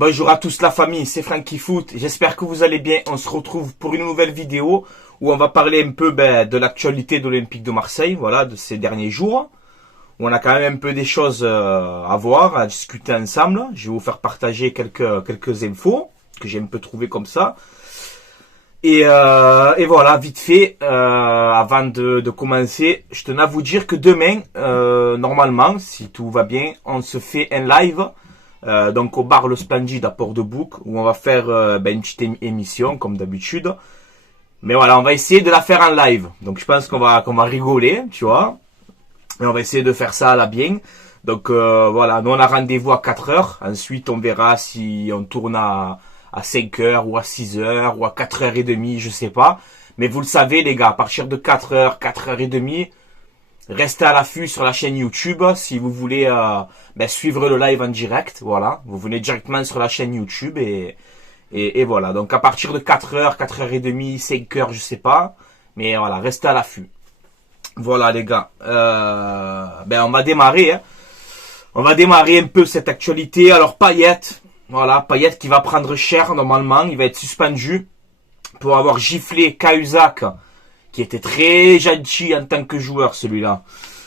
Bonjour à tous la famille, c'est Franky Foot. J'espère que vous allez bien. On se retrouve pour une nouvelle vidéo où on va parler un peu de l'actualité de l'Olympique de Marseille, voilà, de ces derniers jours. Où on a quand même un peu des choses à voir, à discuter ensemble. Je vais vous faire partager quelques infos que j'ai un peu trouvées comme ça. Et voilà, vite fait, avant de commencer, je tenais à vous dire que demain, normalement, si tout va bien, on se fait un live. Donc au bar Le Splendide à Port-de-Bouc où on va faire une petite émission comme d'habitude. Mais voilà, on va essayer de la faire en live. Donc je pense qu'on va rigoler, tu vois. Et on va essayer de faire ça à la bien. Donc voilà, nous on a rendez-vous à 4 heures. Ensuite on verra si on tourne à 5 heures ou à 6 heures ou à 4h30, je sais pas. Mais vous le savez les gars, à partir de 4 heures, 4h30, restez à l'affût sur la chaîne YouTube si vous voulez suivre le live en direct. Voilà, vous venez directement sur la chaîne YouTube et voilà. Donc à partir de 4h, 4h30, 5h, je sais pas. Mais voilà, restez à l'affût. Voilà les gars. On va démarrer. Hein. On va démarrer un peu cette actualité. Alors Payet, voilà, Payet qui va prendre cher normalement. Il va être suspendu pour avoir giflé Cahuzac, qui était très gentil en tant que joueur, celui-là,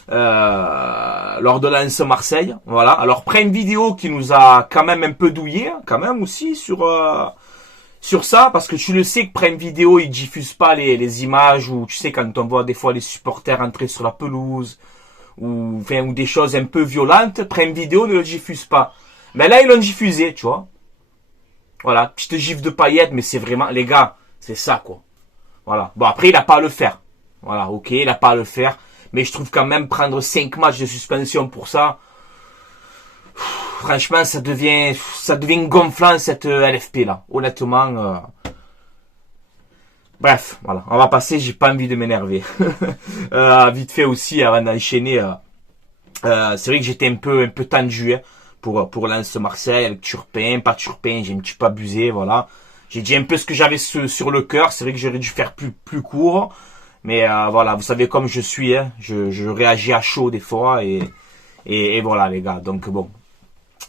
lors de l'Anse Marseille. Voilà. Alors, Prime Video qui nous a quand même un peu douillé, quand même aussi, sur ça, parce que tu le sais que Prime Video, il diffuse pas les images, ou tu sais, quand on voit des fois les supporters entrer sur la pelouse, ou des choses un peu violentes, Prime Video ne le diffuse pas. Mais là, ils l'ont diffusé, tu vois. Voilà, petite gifle de Payet, mais c'est vraiment, les gars, c'est ça, quoi. Voilà. Bon, après, il n'a pas à le faire. Voilà, ok, il n'a pas à le faire. Mais je trouve quand même prendre 5 matchs de suspension pour ça. Franchement, ça devient gonflant cette LFP là. Honnêtement. Bref, voilà. On va passer, j'ai pas envie de m'énerver. Vite fait aussi, avant d'enchaîner. C'est vrai que j'étais un peu tendu hein, pour Lens Marseille avec Turpin, pas Turpin, j'ai un petit peu abusé, voilà. J'ai dit un peu ce que j'avais sur le cœur. C'est vrai que j'aurais dû faire plus court. Mais voilà, vous savez comme je suis. Hein, je réagis à chaud des fois. Et voilà les gars. Donc bon.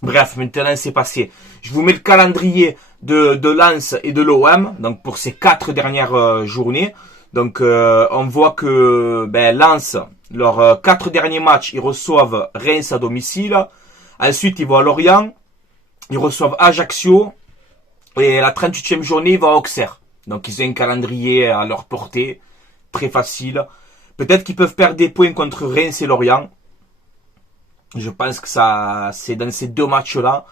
Bref, maintenant c'est passé. Je vous mets le calendrier de Lens et de l'OM. Donc pour ces 4 dernières journées. Donc on voit que Lens, leurs 4 derniers matchs, ils reçoivent Reims à domicile. Ensuite ils vont à Lorient. Ils reçoivent Ajaccio. Et la 38e journée, il va à Auxerre. Donc, ils ont un calendrier à leur portée. Très facile. Peut-être qu'ils peuvent perdre des points contre Reims et Lorient. Je pense que ça, c'est dans ces 2 matchs-là.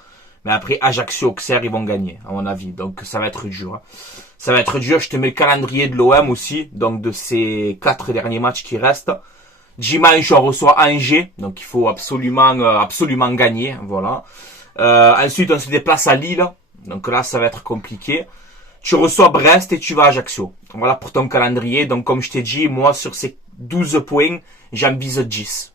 Mais après, Ajaccio, Auxerre, ils vont gagner, à mon avis. Donc, ça va être dur. Hein. Ça va être dur. Je te mets le calendrier de l'OM aussi. Donc, de ces 4 derniers matchs qui restent. Dimanche, on reçoit Angers. Donc, il faut absolument gagner. Voilà. Ensuite, on se déplace à Lille. Donc là, ça va être compliqué. Tu reçois Brest et tu vas à Ajaccio. Voilà pour ton calendrier. Donc comme je t'ai dit, moi sur ces 12 points, j'en vise 10.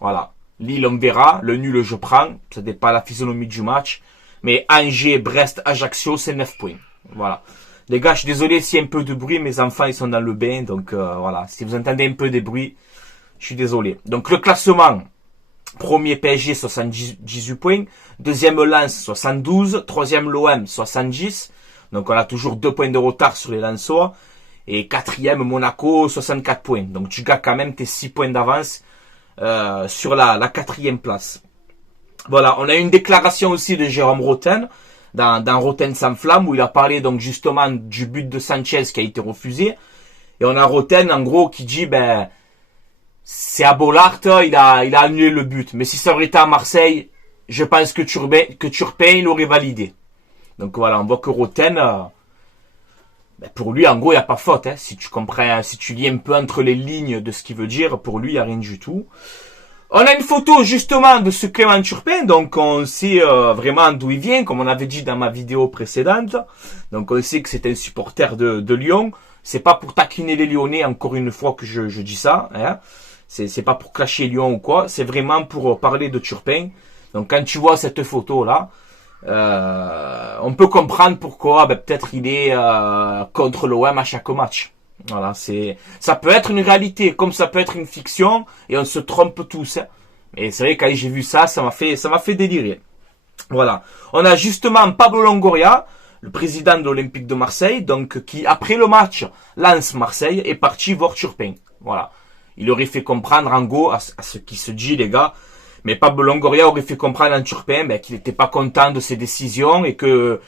Voilà. Lille, on verra. Le nul, je prends. Ça dépend de la physionomie du match. Mais Angers, Brest, Ajaccio, c'est 9 points. Voilà. Les gars, je suis désolé s'il y a un peu de bruit. Mes enfants, ils sont dans le bain. Donc voilà. Si vous entendez un peu de bruit, je suis désolé. Donc le classement. Premier PSG 78 points, deuxième Lens 72, troisième l'OM 70, donc on a toujours 2 points de retard sur les Lensois, et quatrième Monaco 64 points, donc tu gagnes quand même tes 6 points d'avance sur la 4e place. Voilà, on a une déclaration aussi de Jérôme Roten, dans Roten sans flamme, où il a parlé donc justement du but de Sanchez qui a été refusé, et on a Roten en gros qui dit c'est à Bollard, il a annulé le but. Mais si ça aurait été à Marseille, je pense que Turpin l'aurait validé. Donc voilà, on voit que Roten, pour lui, en gros, il n'y a pas faute. Hein. Si tu comprends, si tu lis un peu entre les lignes de ce qu'il veut dire, pour lui, il n'y a rien du tout. On a une photo justement de ce Clément Turpin, donc on sait vraiment d'où il vient, comme on avait dit dans ma vidéo précédente. Donc on sait que c'est un supporter de Lyon. C'est pas pour taquiner les Lyonnais, encore une fois que je dis ça. Hein. C'est pas pour clasher Lyon ou quoi, c'est vraiment pour parler de Turpin. Donc quand tu vois cette photo là, on peut comprendre pourquoi peut-être il est contre l'OM à chaque match. Voilà, ça peut être une réalité comme ça peut être une fiction et on se trompe tous. Hein. Mais c'est vrai quand j'ai vu ça, ça m'a fait délirer. Voilà. On a justement Pablo Longoria, le président de l'Olympique de Marseille, donc qui, après le match Lens-Marseille, est parti voir Turpin. Voilà. Il aurait fait comprendre, en gros, à ce qui se dit, les gars, mais Pablo Longoria aurait fait comprendre à Turpin qu'il n'était pas content de ses décisions et que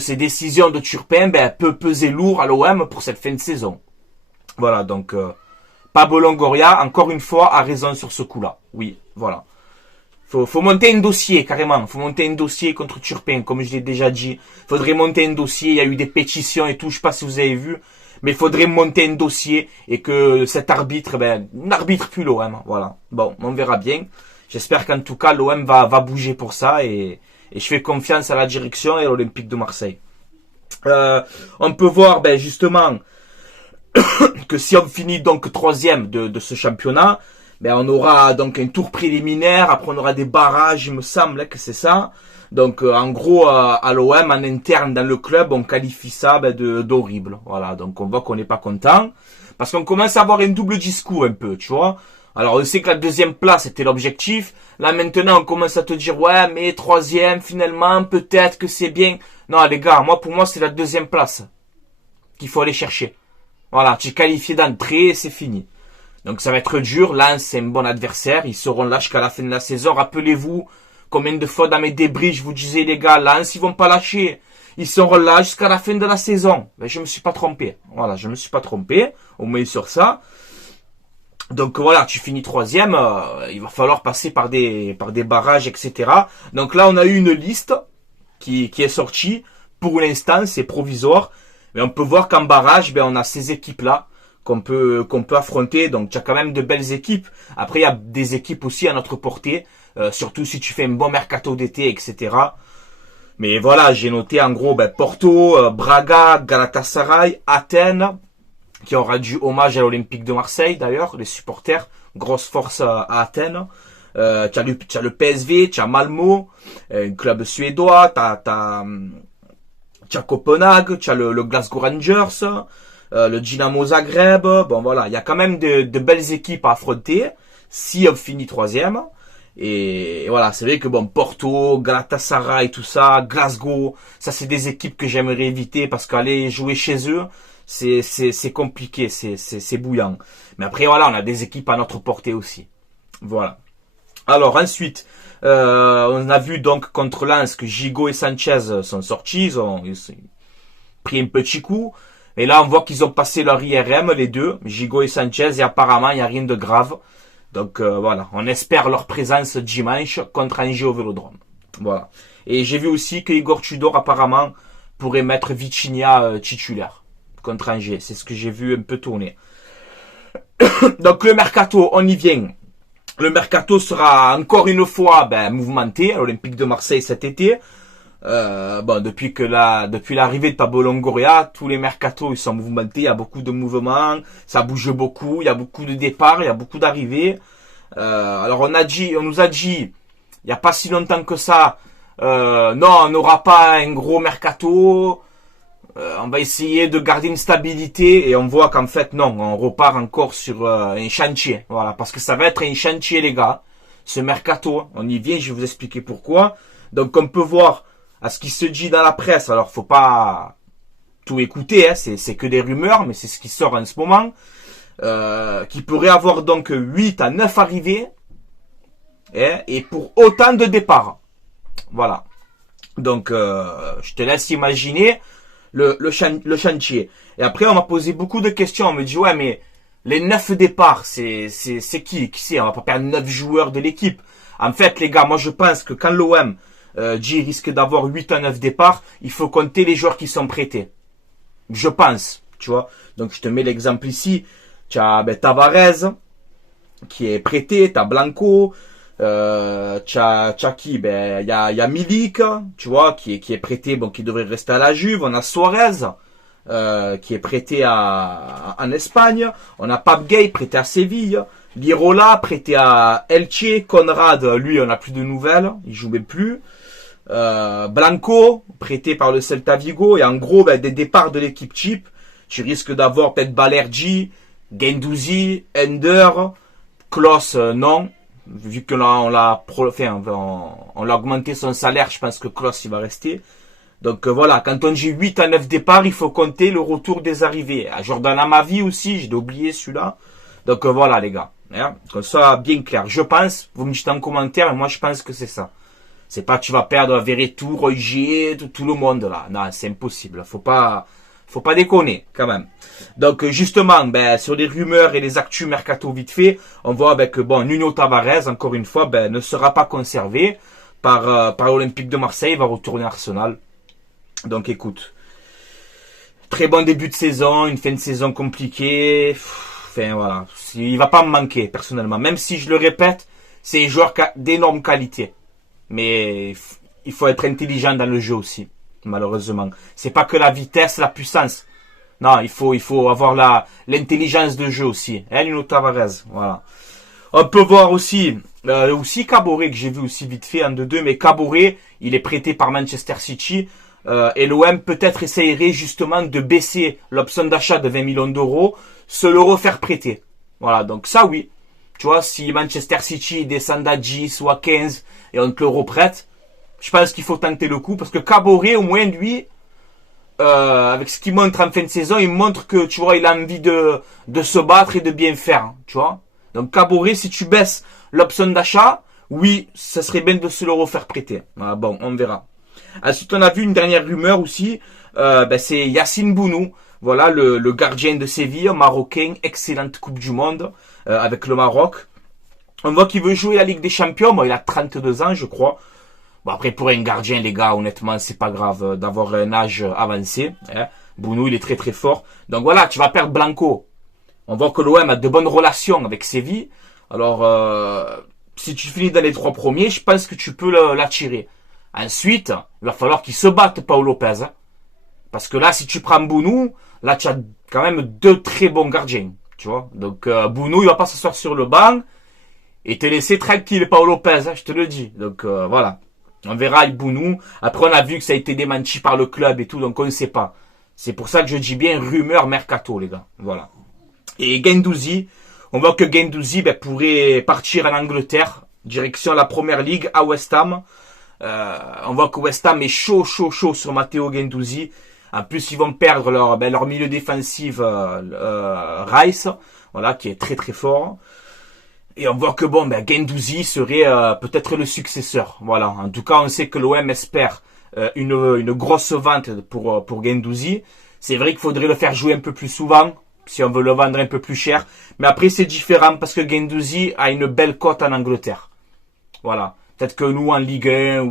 ces décisions de Turpin peut peser lourd à l'OM pour cette fin de saison. Voilà, donc Pablo Longoria, encore une fois, a raison sur ce coup-là. Oui, voilà. Faut monter un dossier, carrément. Faut monter un dossier contre Turpin, comme je l'ai déjà dit. Faudrait monter un dossier, il y a eu des pétitions et tout, je sais pas si vous avez vu. Mais il faudrait monter un dossier et que cet arbitre, n'arbitre plus l'OM. Voilà. Bon, on verra bien. J'espère qu'en tout cas, l'OM va bouger pour ça et je fais confiance à la direction et à l'Olympique de Marseille. On peut voir, justement, que si on finit donc troisième de ce championnat, on aura donc un tour préliminaire, après on aura des barrages, il me semble que c'est ça. Donc en gros, à l'OM, en interne dans le club, on qualifie ça d'horrible. Voilà, donc on voit qu'on n'est pas content. Parce qu'on commence à avoir un double discours un peu, tu vois. Alors on sait que la deuxième place était l'objectif. Là maintenant on commence à te dire, ouais mais troisième finalement, peut-être que c'est bien. Non les gars, pour moi c'est la deuxième place qu'il faut aller chercher. Voilà, tu es qualifié d'entrée, c'est fini. Donc ça va être dur. Lens, c'est un bon adversaire. Ils seront là jusqu'à la fin de la saison. Rappelez-vous combien de fois dans mes débris je vous disais, les gars, Lens, ils vont pas lâcher. Ils seront là jusqu'à la fin de la saison. Je me suis pas trompé. Voilà, je me suis pas trompé. Au moins sur ça. Donc voilà, tu finis troisième. Il va falloir passer par des barrages, etc. Donc là, on a eu une liste qui est sortie. Pour l'instant, c'est provisoire. Mais on peut voir qu'en barrage, on a ces équipes-là qu'on peut affronter. Donc, tu as quand même de belles équipes. Après, il y a des équipes aussi à notre portée. Surtout si tu fais un bon mercato d'été, etc. Mais voilà, j'ai noté en gros Porto, Braga, Galatasaray, Athènes, qui ont rendu hommage à l'Olympique de Marseille d'ailleurs, les supporters. Grosse force à Athènes. Tu as le PSV, tu as Malmo, un club suédois, tu as Copenhague, tu as le Glasgow Rangers, le Dynamo Zagreb. Bon voilà, il y a quand même de belles équipes à affronter si on finit troisième. Et voilà, c'est vrai que Porto, Galatasaray, tout ça, Glasgow, ça c'est des équipes que j'aimerais éviter parce qu'aller jouer chez eux, c'est compliqué, c'est bouillant. Mais après voilà, on a des équipes à notre portée aussi. Voilà. Alors ensuite, on a vu donc contre Lens que Gigot et Sanchez sont sortis, ils ont pris un petit coup. Et là, on voit qu'ils ont passé leur IRM, les deux, Gigot et Sanchez, et apparemment, il n'y a rien de grave. Donc voilà, on espère leur présence dimanche contre Angers au Vélodrome. Voilà. Et j'ai vu aussi que Igor Tudor, apparemment, pourrait mettre Vitinha titulaire contre Angers. C'est ce que j'ai vu un peu tourner. Donc le mercato, on y vient. Le mercato sera encore une fois mouvementé à l'Olympique de Marseille cet été. Depuis l'arrivée de Pablo Longoria, tous les mercatos ils sont mouvementés, il y a beaucoup de mouvements, ça bouge beaucoup, il y a beaucoup de départs, il y a beaucoup d'arrivées. Alors on nous a dit, il n'y a pas si longtemps que ça, non, on n'aura pas un gros mercato, on va essayer de garder une stabilité et on voit qu'en fait non, on repart encore sur un chantier, voilà, parce que ça va être un chantier les gars, ce mercato, on y vient, je vais vous expliquer pourquoi. Donc on peut voir à ce qui se dit dans la presse, alors faut pas tout écouter, c'est que des rumeurs, mais c'est ce qui sort en ce moment, qui pourrait avoir donc 8 à 9 arrivées, et pour autant de départs. Voilà. Donc, je te laisse imaginer le chantier. Et après, on m'a posé beaucoup de questions, on me dit, ouais, mais les 9 départs, c'est qui c'est? On va pas perdre 9 joueurs de l'équipe. En fait, les gars, moi je pense que quand l'OM risque d'avoir 8 à 9 départs, il faut compter les joueurs qui sont prêtés. Je pense, tu vois. Donc je te mets l'exemple ici. Tu as Tavares qui est prêté, tu as Blanco, tu as qui? Il y a Milik, tu vois, qui est prêté, qui devrait rester à la Juve. On a Suarez qui est prêté en Espagne. On a Pape Gueye prêté à Séville. Lirola prêté à Elche. Conrad, lui, on n'a plus de nouvelles, il joue même plus. Blanco, prêté par le Celta Vigo, et en gros, des départs de l'équipe type, tu risques d'avoir peut-être Balerdi, Guendouzi, Ender, Klos, non, Vu qu'on on l'a augmenté son salaire, je pense que Klose, il va rester. Donc voilà, quand on dit 8 à 9 départs, il faut compter le retour des arrivées. À Jordan Amavi aussi, j'ai oublié celui-là. Donc voilà les gars, hein, comme ça bien clair. Je pense, vous me dites en commentaire, moi je pense que c'est ça. C'est pas que tu vas perdre Verretou, Roger, tout le monde là. Non, c'est impossible. Faut pas déconner quand même. Donc justement, sur les rumeurs et les actus mercato vite fait, on voit que Nuno Tavares, encore une fois, ne sera pas conservé par l'Olympique de Marseille, il va retourner à Arsenal. Donc écoute, très bon début de saison, une fin de saison compliquée. Enfin voilà, il va pas me manquer personnellement. Même si je le répète, c'est un joueur d'énorme qualité. Mais il faut être intelligent dans le jeu aussi, malheureusement. C'est pas que la vitesse, la puissance. Non, il faut avoir l'intelligence de jeu aussi. Nuno Tavares, voilà. On peut voir aussi Caboret, que j'ai vu aussi vite fait en 2-2, mais Caboret, il est prêté par Manchester City. Et l'OM peut-être essayerait justement de baisser l'option d'achat de 20 millions d'euros, se le refaire prêter. Voilà, donc ça oui. Tu vois, si Manchester City descend à 10 ou à 15 et on te le reprête, je pense qu'il faut tenter le coup, parce que Caboret, au moins lui, avec ce qu'il montre en fin de saison, il montre que, tu vois, il a envie de se battre et de bien faire, tu vois. Donc Caboret, si tu baisses l'option d'achat, oui, ça serait bien de se le refaire prêter. Voilà, bon, on verra. Ensuite, on a vu une dernière rumeur aussi, c'est Yacine Bounou, voilà, le gardien de Séville, marocain, excellente Coupe du Monde avec le Maroc. On voit qu'il veut jouer la Ligue des Champions, il a 32 ans je crois. Bon après pour un gardien les gars, honnêtement c'est pas grave d'avoir un âge avancé. Hein. Bounou il est très très fort. Donc voilà, tu vas perdre Blanco. On voit que l'OM a de bonnes relations avec Séville. Alors si tu finis dans les 3 premiers, je pense que tu peux l'attirer. Ensuite, il va falloir qu'il se batte, Paul Lopez. Hein. Parce que là, si tu prends Bounou, là, tu as quand même 2 très bons gardiens. Tu vois. Donc, Bounou, il va pas s'asseoir sur le banc et te laisser tranquille, Paul Lopez, hein, je te le dis. Donc, voilà. On verra avec Bounou. Après, on a vu que ça a été démenti par le club et tout, donc on ne sait pas. C'est pour ça que je dis bien rumeur mercato, les gars. Voilà. Et Guendouzi, on voit que Guendouzi pourrait partir en Angleterre, direction la Première Ligue à West Ham. On voit que West Ham est chaud sur Matteo Guendouzi. En plus, ils vont perdre leur milieu défensif Rice, voilà, qui est très très fort. Et on voit que Guendouzi serait peut-être le successeur. Voilà. En tout cas, on sait que l'OM espère une grosse vente pour Guendouzi. C'est vrai qu'il faudrait le faire jouer un peu plus souvent, si on veut le vendre un peu plus cher. Mais après, c'est différent parce que Guendouzi a une belle cote en Angleterre. Voilà. Peut-être que nous, en Ligue 1,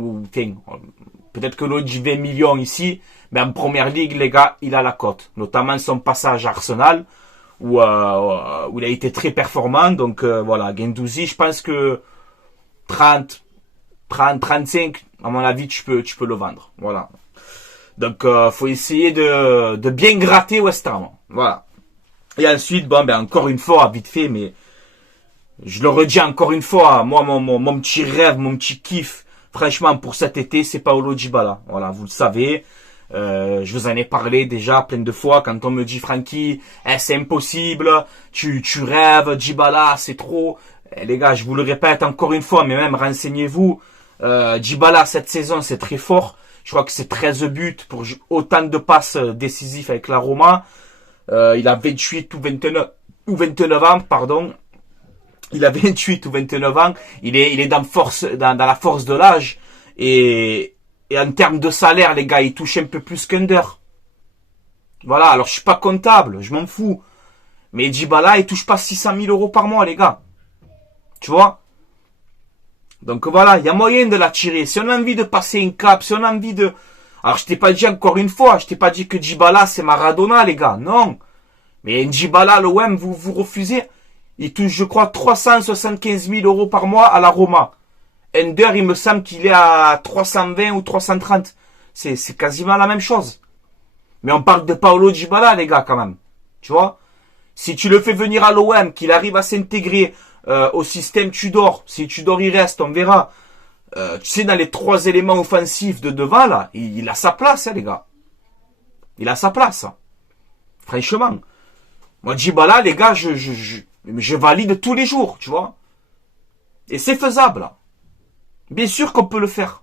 peut-être que l'autre dit 20 millions ici, mais en Première Ligue, les gars, il a la cote. Notamment son passage à Arsenal, où il a été très performant. Donc voilà, Guendouzi, je pense que 35, à mon avis, tu peux le vendre. Voilà. Donc faut essayer de bien gratter West Ham. Voilà. Et ensuite, encore une fois, vite fait, mais je le redis encore une fois, moi, mon petit rêve, mon petit kiff, franchement, pour cet été, c'est Paulo Dybala. Voilà, vous le savez. Je vous en ai parlé déjà plein de fois quand on me dit Francky, c'est impossible, tu rêves, Dybala, c'est trop. Les gars, je vous le répète encore une fois, mais même renseignez-vous. Dybala, cette saison, c'est très fort. Je crois que c'est 13 buts pour autant de passes décisives avec la Roma. Il a 28 ou 29 ans, pardon. Il a 28 ou 29 ans. Il est dans la force de l'âge. Et en termes de salaire, les gars, il touche un peu plus qu'Under. Voilà, alors je suis pas comptable, je m'en fous. Mais Dybala, il touche pas 600 000 euros par mois, les gars. Tu vois? Donc voilà, il y a moyen de l'attirer. Si on a envie de passer un cap, si on a envie de... Alors je t'ai pas dit encore une fois, je t'ai pas dit que Dybala c'est Maradona, les gars. Non. Mais Dybala, l'OM, vous refusez. Il touche, je crois, 375 000 euros par mois à la Roma. Ender, il me semble qu'il est à 320 ou 330. C'est quasiment la même chose. Mais on parle de Paulo Dybala, les gars, quand même. Tu vois? Si tu le fais venir à l'OM, qu'il arrive à s'intégrer au système Tudor, si Tudor il reste, on verra. Tu sais, dans les 3 éléments offensifs de devant, là, il a sa place, hein, les gars. Il a sa place. Franchement. Moi, Dybala, les gars, je valide tous les jours, tu vois. Et c'est faisable. Bien sûr qu'on peut le faire.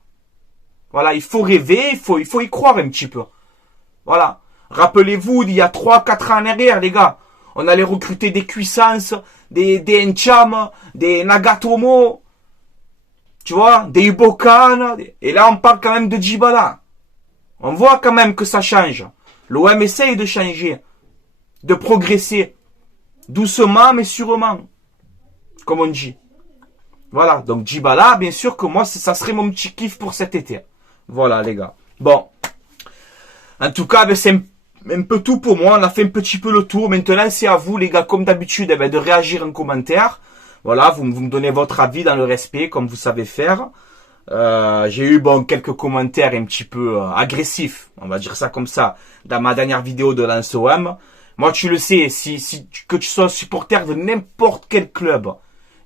Voilà, il faut rêver, il faut y croire un petit peu. Voilà. Rappelez-vous, il y a 3-4 ans en arrière, les gars, on allait recruter des Cuisance, des Ncham, des Nagatomo, tu vois, des Ubokan, et là on parle quand même de Djibala. On voit quand même que ça change. L'OM essaye de changer, de progresser, doucement mais sûrement, comme on dit. Voilà, donc Djibala, bien sûr que moi, ça serait mon petit kiff pour cet été. Voilà, les gars. Bon. En tout cas, c'est un peu tout pour moi. On a fait un petit peu le tour. Maintenant, c'est à vous, les gars, comme d'habitude, de réagir en commentaire. Voilà, vous me donnez votre avis dans le respect, comme vous savez faire. J'ai eu, quelques commentaires un petit peu agressifs, on va dire ça comme ça, dans ma dernière vidéo de Lance OM. Moi, tu le sais, que tu sois supporter de n'importe quel club,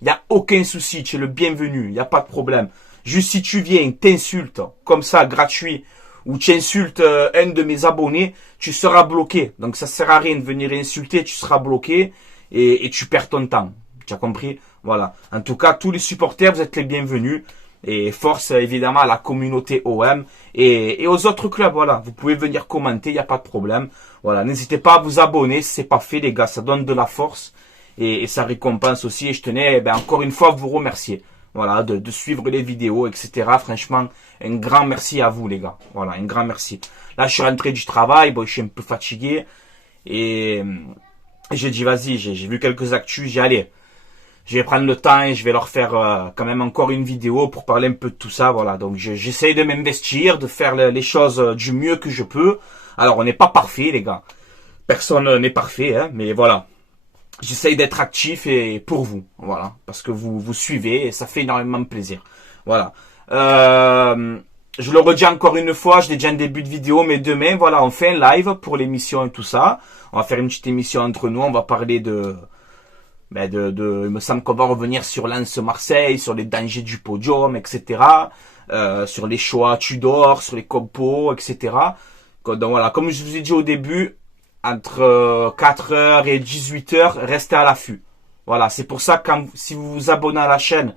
il n'y a aucun souci, tu es le bienvenu, il n'y a pas de problème. Juste si tu viens, t'insultes, comme ça, gratuit, ou tu insultes un de mes abonnés, tu seras bloqué. Donc ça sert à rien de venir insulter, tu seras bloqué et tu perds ton temps. Tu as compris? Voilà. En tout cas, tous les supporters, vous êtes les bienvenus. Et force évidemment à la communauté OM et aux autres clubs. Voilà, vous pouvez venir commenter, il n'y a pas de problème. Voilà, n'hésitez pas à vous abonner si c'est pas fait, les gars. Ça donne de la force et ça récompense aussi. Et je tenais encore une fois à vous remercier. Voilà, de suivre les vidéos, etc. Franchement, un grand merci à vous, les gars. Voilà, un grand merci. Là, je suis rentré du travail, je suis un peu fatigué et j'ai dit vas-y, j'ai vu quelques actus, j'ai allé. Je vais prendre le temps et je vais leur faire quand même encore une vidéo pour parler un peu de tout ça. Voilà, donc j'essaye de m'investir, de faire les choses du mieux que je peux. Alors, on n'est pas parfait, les gars. Personne n'est parfait, hein, mais voilà. J'essaye d'être actif et pour vous, voilà, parce que vous suivez et ça fait énormément de plaisir. Voilà. Je le redis encore une fois, je l'ai déjà en début de vidéo, mais demain, voilà, on fait un live pour l'émission et tout ça. On va faire une petite émission entre nous, on va parler il me semble qu'on va revenir sur Lens Marseille, sur les dangers du podium, etc. Sur les choix Tudor, sur les compos, etc. Donc voilà, comme je vous ai dit au début, entre 4h et 18h, restez à l'affût. Voilà, c'est pour ça que si vous vous abonnez à la chaîne,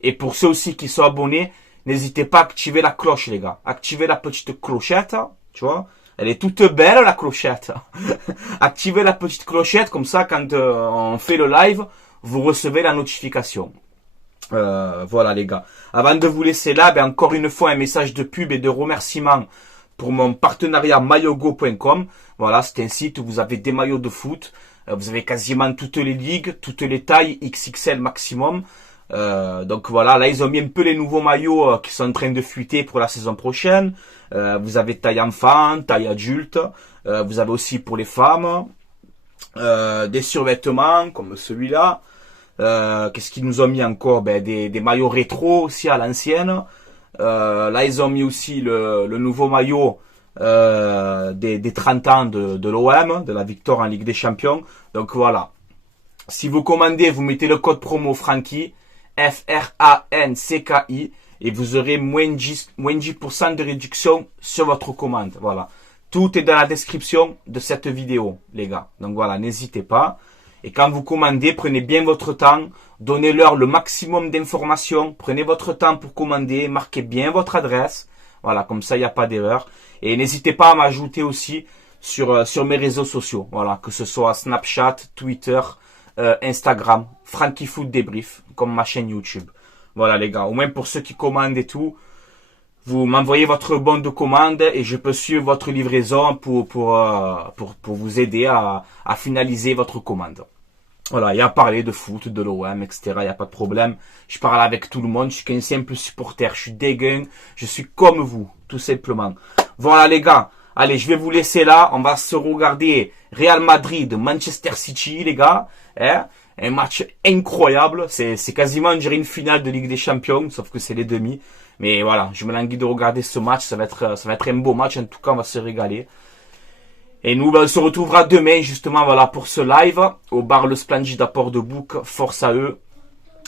et pour ceux aussi qui sont abonnés, n'hésitez pas à activer la cloche, les gars. Activez la petite clochette, tu vois. Elle est toute belle, la clochette. Activez la petite clochette, comme ça, quand on fait le live, vous recevez la notification. Voilà, les gars. Avant de vous laisser là, encore une fois, un message de pub et de remerciement pour mon partenariat maillogo.com. Voilà, c'est un site où vous avez des maillots de foot. Vous avez quasiment toutes les ligues, toutes les tailles, XXL maximum. Donc voilà, là ils ont mis un peu les nouveaux maillots qui sont en train de fuiter pour la saison prochaine. Vous avez taille enfant, taille adulte. Vous avez aussi pour les femmes des survêtements comme celui-là. Qu'est-ce qu'ils nous ont mis encore? Des maillots rétro aussi à l'ancienne. Là ils ont mis aussi le nouveau maillot des 30 ans de l'OM, de la victoire en Ligue des Champions. Donc voilà. Si vous commandez, vous mettez le code promo FRANCKI et vous aurez moins 10% de réduction sur votre commande. Voilà. Tout est dans la description de cette vidéo, les gars. Donc voilà, n'hésitez pas. Et quand vous commandez, prenez bien votre temps. Donnez-leur le maximum d'informations. Prenez votre temps pour commander. Marquez bien votre adresse. Voilà, comme ça, il n'y a pas d'erreur. Et n'hésitez pas à m'ajouter aussi sur mes réseaux sociaux. Voilà, que ce soit Snapchat, Twitter, Instagram, Frankie Foot Débrief, comme ma chaîne YouTube. Voilà les gars, au moins pour ceux qui commandent et tout, vous m'envoyez votre bon de commande et je peux suivre votre livraison pour vous aider à finaliser votre commande. Voilà, il y a parlé de foot, de l'OM, etc. Il n'y a pas de problème. Je parle avec tout le monde, je suis qu'un simple supporter, je suis dégueu, je suis comme vous, tout simplement. Voilà les gars, allez, je vais vous laisser là, on va se regarder Real Madrid, Manchester City les gars. Hein, un match incroyable, c'est quasiment, on dirait, une finale de Ligue des Champions, sauf que c'est les demi. Mais voilà, je me languis de regarder ce match, ça va être un beau match, en tout cas on va se régaler. Et nous, on se retrouvera demain, justement, voilà, pour ce live, au bar Le Splendide à Port-de-Bouc, force à eux,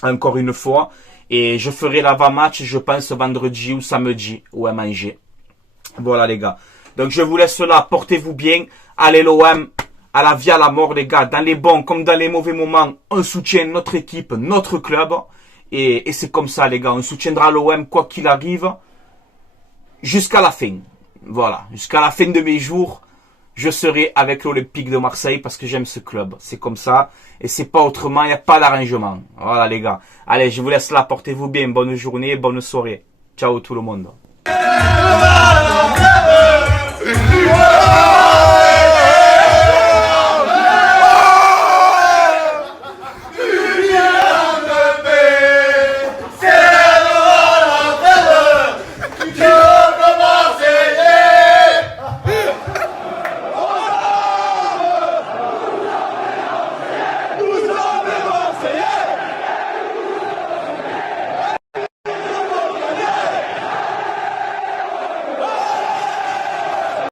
encore une fois. Et je ferai l'avant-match, je pense, vendredi ou samedi, ou à manger. Voilà les gars. Donc je vous laisse là, portez-vous bien, allez l'OM, à la vie, à la mort les gars, dans les bons comme dans les mauvais moments, on soutient notre équipe, notre club. Et c'est comme ça, les gars. On soutiendra l'OM quoi qu'il arrive jusqu'à la fin. Voilà, jusqu'à la fin de mes jours, je serai avec l'Olympique de Marseille parce que j'aime ce club. C'est comme ça et c'est pas autrement, il n'y a pas d'arrangement. Voilà les gars. Allez, je vous laisse là, portez-vous bien, bonne journée, bonne soirée. Ciao tout le monde.